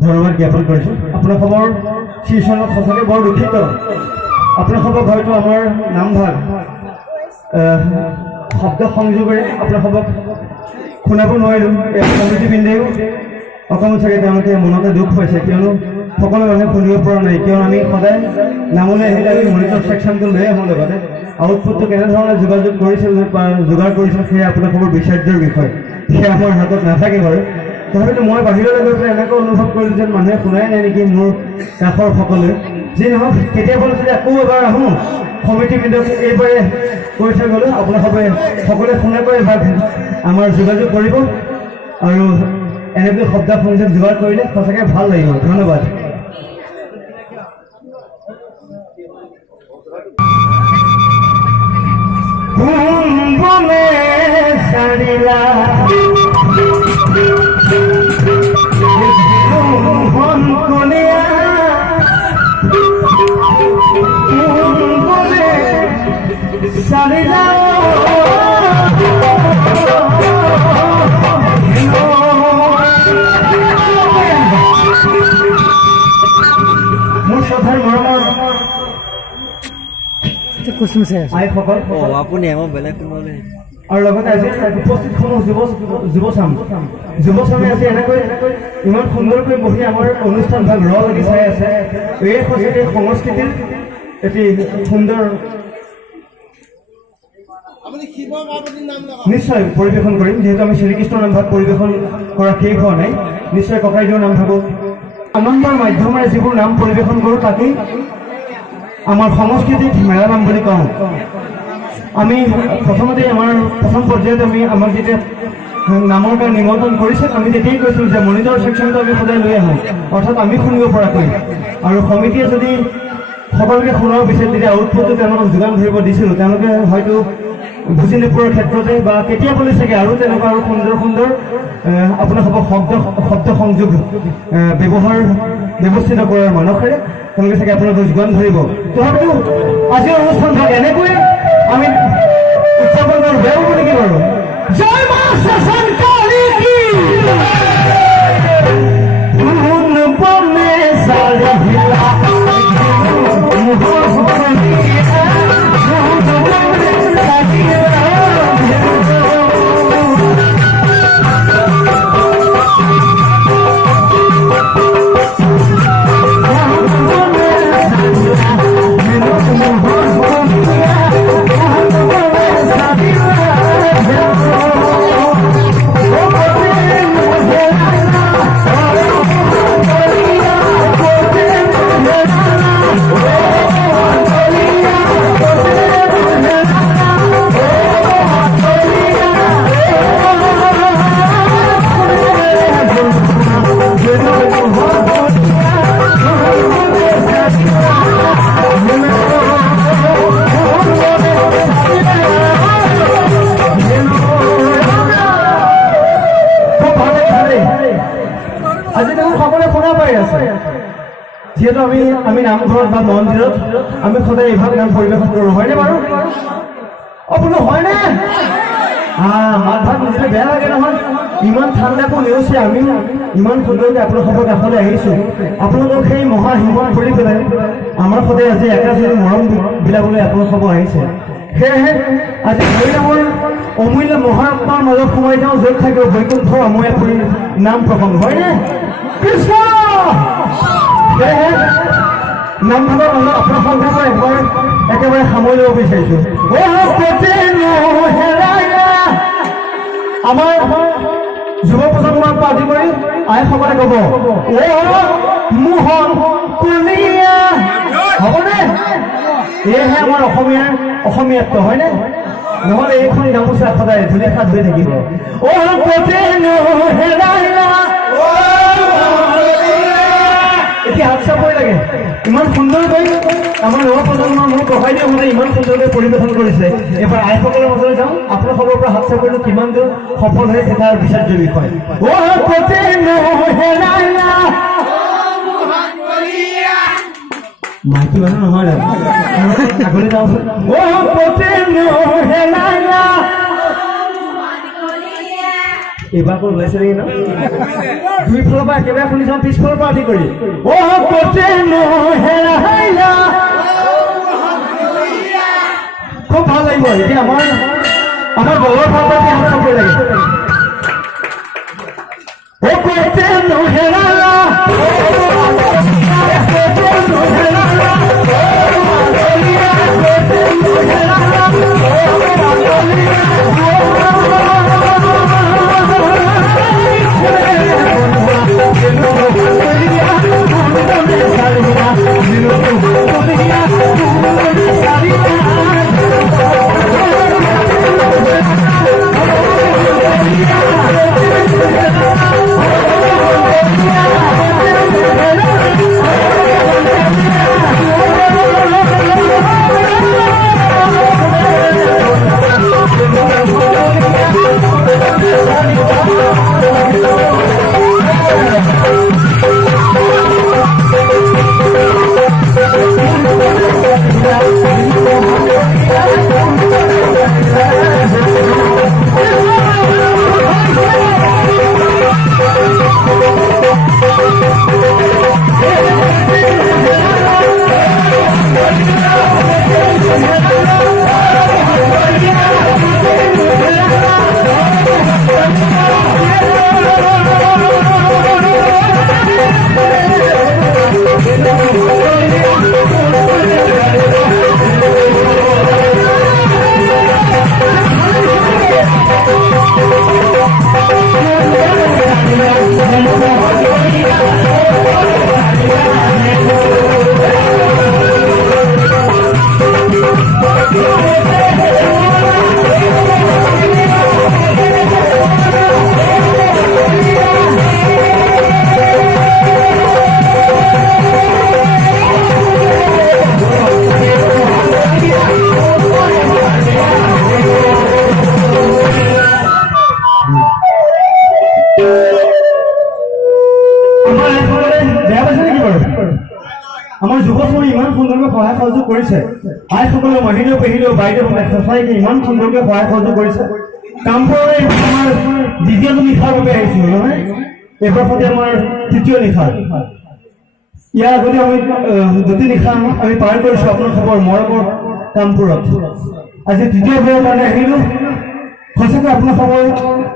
ধন্যবাদ জ্ঞাপন কৰিছোঁ। আপোনালোকৰ শীৰ্ষণত সঁচাকৈ বৰ দুখিত। আপোনালোকক হয়তো আমাৰ নামভাগ শব্দ সংযোগেৰে আপোনালোকক শুনাব নোৱাৰিলোঁ। কমিটিবৃন্দেও অকণমান চাগে তেওঁলোকে মনতে দুখ পাইছে, কিয়নো সকলো মানুহে শুনিব পৰা নাই। কিয়নো আমি সদায় নামলৈ আহিলে আমি মনিটৰ ছেকশ্যনটো লৈ আহোঁ, লগতে আউটপুটটো কেনেধৰণে যোগাযোগ কৰিছিল বা যোগাৰ কৰিছিল সেয়া আপোনালোকৰ বিচাৰ্যৰ বিষয়, সেয়া আমাৰ হাতত নাথাকে বাৰু। তথাপিতো মই বাহিৰলৈ গৈ পেলাই এনেকৈ অনুভৱ কৰিলোঁ যেন মানুহে শুনাই নাই নেকি মোৰ কাষৰ সকলোৱে। যি নহওক, কেতিয়াবা যদি আকৌ এবাৰ আহোঁ সমিতিবৃন্দক এইবাৰে কৈ থৈ গ'লোঁ, আপোনালোকে সকলোৱে শুনাকৈ এবাৰ আমাৰ যোগাযোগ কৰিব আৰু এনেকৈ শব্দ সংযোগ যোগাৰ কৰিলে সঁচাকৈ ভাল লাগিব। ধন্যবাদ। মোৰ শ্ৰদ্ধাৰ মৰমৰ আইসকল আৰু লগতে আজি উপস্থিত কোনো যুৱচামে আজি এনেকৈ ইমান সুন্দৰকৈ বহি আমাৰ অনুষ্ঠান ভাগ ৰ লাগি চাই আছে। এই সঁচাকৈ সংস্কৃতিৰ এটি সুন্দৰ নিশ্চয় পৰিৱেশন কৰিম, যিহেতু আমি শ্ৰীকৃষ্ণৰ নামভাগ পৰিৱেশন কৰা শেষ হোৱা নাই। নিশ্চয় ককাইদেউৰ নামভাগো আনন্দৰ মাধ্যমেৰে যিবোৰ নাম পৰিৱেশন কৰোঁ তাকেই আমাৰ সংস্কৃতিত মেলা নাম বুলি কওঁ। আমি প্ৰথমতে আমাৰ প্ৰথম পৰ্যায়ত আমাক যেতিয়া নামৰ কাৰণে নিমন্ত্ৰণ কৰিছিল, আমি তেতিয়াই কৈছিলোঁ যে মনিটৰ ছেকশ্যনটো আমি সদায় লৈ আহোঁ, অৰ্থাৎ আমি শুনিব পৰাকৈ। আৰু সমিতিয়ে যদি সকলোকে শুনাব বিচাৰে তেতিয়া আউটপুটটো তেওঁলোকক যোগান ধৰিব দিছিলোঁ। তেওঁলোকে হয়তো বুজি নোপোৱাৰ ক্ষেত্ৰতে বা কেতিয়াবলৈ চাগে আৰু তেনেকুৱা আৰু সুন্দৰ সুন্দৰ আপোনালোকক শব্দ সংযোগ ব্যৱস্থিত কৰাৰ মানসেৰে তেওঁলোকে চাগে আপোনালোকক যোগান ধৰিব। তথাপিও আজিৰ অনুষ্ঠানভাগ এনেকৈয়ে আমি উদযাপন কৰোঁ, বেয়া হ'ব নেকি বাৰু? জয় মা শাসনকাৰী কি যিহেতু আমি নামঘৰত বা মন্দিৰত আমি সদায় এইভাগ নাম পৰিৱেশন কৰোঁ, হয়নে বাৰু? বোলো হয়নে? মাত ভাত নিদিলে বেয়া লাগে নহয় ইমান ঠাণ্ডাকো নেওচি আমি ইমান সুন্দৰকৈ আপোনালোকৰ কাষলৈ আহিছোঁ আপোনালোকক সেই মহা হিমত কৰি পেলাই আমাৰ সদায় আজি একেবাৰে মৰম বিলাবলৈ আপোনালোক আহিছে সেয়েহে আজি হৰিনামৰ অমূল্য মহাত্মাৰ মাজত সোমাই যাওঁ য'ত থাকিব বৈকুণ্ঠ অময়াপুৰীৰ নাম প্ৰসংগ হয়নে কৃষ্ণ সেয়েহে নামভাগৰ মাজত আপোনাৰ সংখ্যাটো একবাৰ একেবাৰে সামৰি ল'ব বিচাৰিছোঁ আমাৰ যুৱ প্ৰজন্মৰ পৰা আদি কৰি আইসকলে ক'ব মোহন কুলিয়া হ'বনে এয়াহে আমাৰ অসমীয়াত্ব হয়নে নহ'লে এইখন গামোচা সদায় ধুনীয়া হাত ধুই থাকিব এতিয়া হাত চাপৰি লাগে ইমান সুন্দৰকৈ আমাৰ নৱ প্ৰজন্মৰ মোৰ ককাইদেউ মানে ইমান সুন্দৰকৈ পৰিৱেশন কৰিছে এবাৰ আইসকলৰ মাজলৈ যাওঁ আপোনালোকৰ পৰা হাত চাপৰিটো কিমান দূৰ সফল হয় তাৰ বিচাৰ্য বিষয় মাইকী মানুহ নহয় জানো আগলৈ যাওঁচোন এইবাৰ আকৌ ওলাইছে নেকি ন দুই ফালৰ পৰা একেবাৰে শুনি যাওঁ পিছফালৰ পৰা আদি কৰি খুব ভাল লাগিব এতিয়া আমাৰ বলৰ ফালৰ পৰা হাত চাপৰি লাগে আমাৰ যুৱচামে ইমান সুন্দৰকৈ সহায় সহযোগ কৰিছে আইসকলে মহিলা পেহিলেও বাইদেউ সঁচাইকে ইমান সুন্দৰকৈ সহায় সহযোগ কৰিছে কামপুৰৰে আমাৰ দ্বিতীয়টো নিশাৰ বাবে আহিছোঁ নহয় এইবাৰ সৈতে আমাৰ তৃতীয় নিশা ইয়াৰ আগতে আমি দুটি নিশা আমি পাৰ কৰিছোঁ আপোনাৰ খবৰ মৰমৰ কামপুৰত আজি তৃতীয়বাৰৰ কাৰণে আহিলোঁ সঁচাকৈ আপোনাৰ খবৰ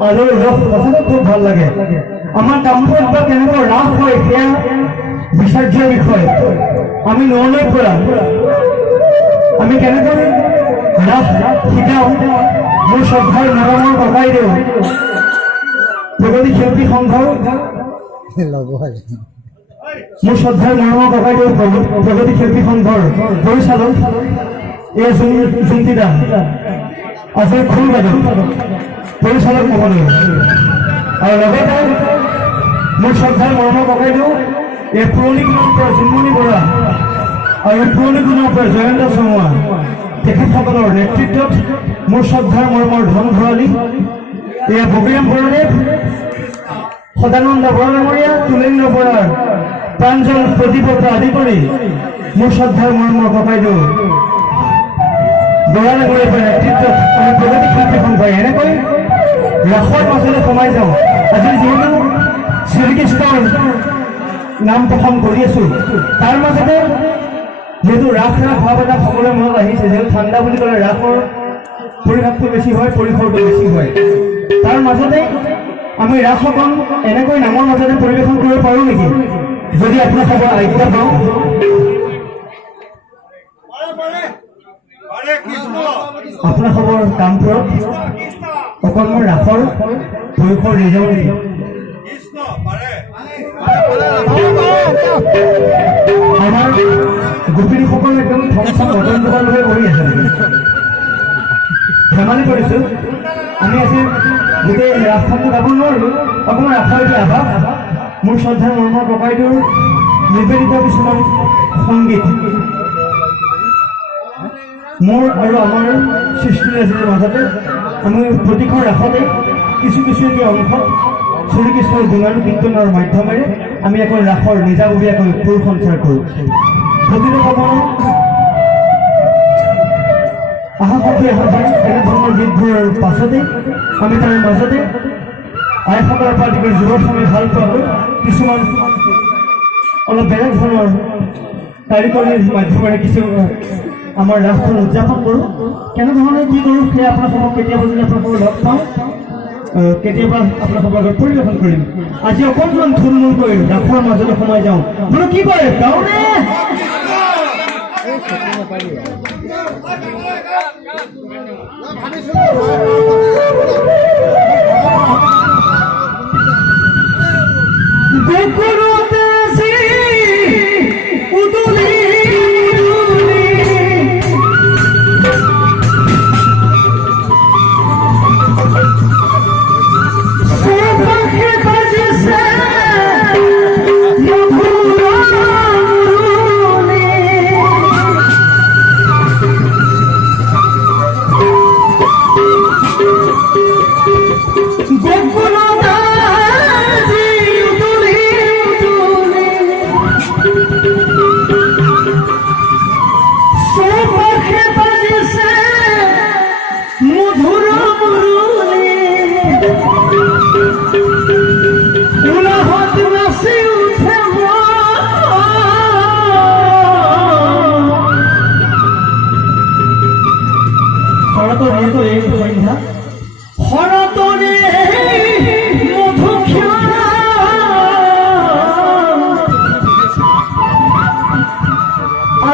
আদৰ ৰস সঁচাকৈ খুব ভাল লাগে আমাৰ কামপুৰত বা কেনেকৈ ৰাস হয় সেয়া বিচাৰ্যৰ বিষয় আমি নলৈ পৰা আমি কেনেকৈ ৰাস শিকাওঁ মোৰ শ্ৰদ্ধাৰ মৰমৰ ককাইদেউ প্ৰগতি শিল্পী সংঘৰ মোৰ শ্ৰদ্ধাৰ মৰমৰ ককাইদেউ প্ৰগতি শিল্পী সংঘৰ পৰিচালক এই জুমতিদা আছে খোল বাইদেউ পৰিচালক মহোদয় আৰু লগতে মোৰ শ্ৰদ্ধাৰ মৰমৰ ককাইদেউ এই পুৰণি গুণৰ পৰা জুনমণি বৰা আৰু এই পুৰণি গুণৰ পৰা জয়ন্ত চমুৱা তেখেতসকলৰ নেতৃত্বত মোৰ শ্ৰদ্ধাৰ মৰমৰ ধন ভৰালী এয়া বগীৰাম বৰদেৱ সদানন্দ বৰা মেমৰীয়া তুলেন্দ্ৰ বৰাৰ প্ৰাঞ্জল প্ৰদীপৰ পৰা আদি কৰি মোৰ শ্ৰদ্ধাৰ মৰমৰ ককাইদেউ বৰা ডাঙৰীয়াৰ নেতৃত্বত আমি প্ৰগতি শিল্পীখন গাই এনেকৈ ৰাসৰ মাজলৈ সোমাই যাওঁ। আজি যিহেতু শ্ৰীকৃষ্ণৰ নাম প্ৰসংগ কৰি আছোঁ, তাৰ মাজতে যেহেতু ৰাস ভাৱ এটা সকলোৰে মনত আহিছে, যিহেতু ঠাণ্ডা বুলি ক'লে ৰাসৰ পৰিভাৱটো বেছি হয়, পৰিসৰটো বেছি হয়। তাৰ মাজতে আমি ৰাসকণ এনেকৈ নামৰ মাজতে পৰিৱেশন কৰিব পাৰোঁ নেকি, যদি আপোনালোকৰ আজ্ঞা পাওঁ? আপোনালোকৰ কামপুৰত অকণমান ৰাসৰ পৰিসৰ দি যাওঁ নেকি? আমাৰ গোপিনীসকল একদম থমথম বদন হৈ বহি আছে নেকি? ধেমালি কৰিছোঁ, আমি আজি গোটেই ৰাসখনটো গাব নোৱাৰোঁ। অকণমান ৰাসৰ এতিয়া আভাস মোৰ শ্ৰদ্ধাৰ মৰমৰ ককাইদেউৰ নিবেদিত কিছুমান সংগীত মোৰ আৰু আমাৰ সৃষ্টিৰাজিৰ মাজতে আমি প্ৰতিখন ৰাসতে কিছু এতিয়া অংশত শ্ৰীকৃষ্ণৰ গুণানু কীৰ্তনৰ মাধ্যমেৰে আমি এখন ৰাসৰ নিজাববীয়াকৈ সুৰ সঞ্চাৰ কৰোঁ। প্ৰতিটো সময়ত আহা সখী আহা এনেধৰণৰ গীতবোৰৰ পাছতে আমি তাৰ মাজতে আইসকলৰ পৰা আদি কৰি যুৱক আমি ভাল পোৱাকৈ কিছুমান অলপ বেলেগ ধৰণৰ কাৰিকৰীৰ মাধ্যমেৰে কিছু আমাৰ ৰাসখন উদযাপন কৰোঁ। কেনেধৰণে কি কৰোঁ সেয়া আপোনালোকক কেতিয়াবা যদি আপোনালোকক লগ পাওঁ, কেতিয়াবা আপোনালোকৰ আগত পৰিৱেশন কৰিম। আজি অকণমান থুলমূল কৰি ৰাসৰ মাজলৈ সোমাই যাওঁ। বোলো কি কৰে গাঁৱনে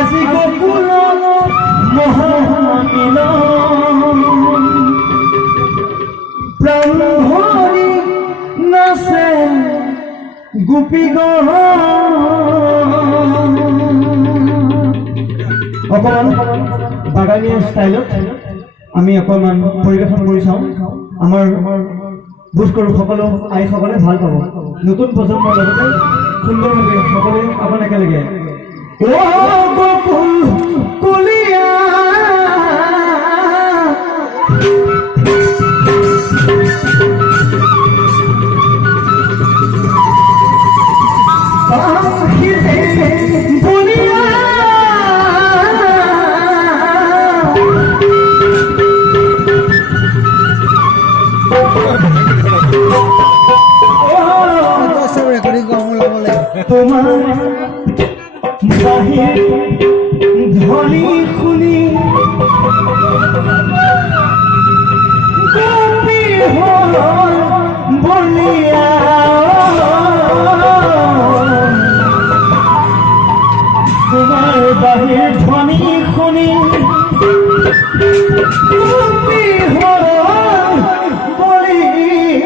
আজি গকুলত মহামিল প্ৰাণ ভৰি নাচে গোপীগণ। অকণমান বাগানীয়া ষ্টাইলত আমি অকণমান পৰিৱেশন কৰি চাওঁ। আমাৰ বোধ কৰোঁ সকলো আইসকলে ভাল পাব। নতুন প্ৰজন্মৰ লগতে সুন্দৰভাৱে সকলোৱে অকণ একেলগে গোকুল কুলিয়া তোমার বাহির ধ্বনি শুনি গোপী হল বলিয়া তোমার বাহির ধ্বনি শুনি গোপী হল বলিয়া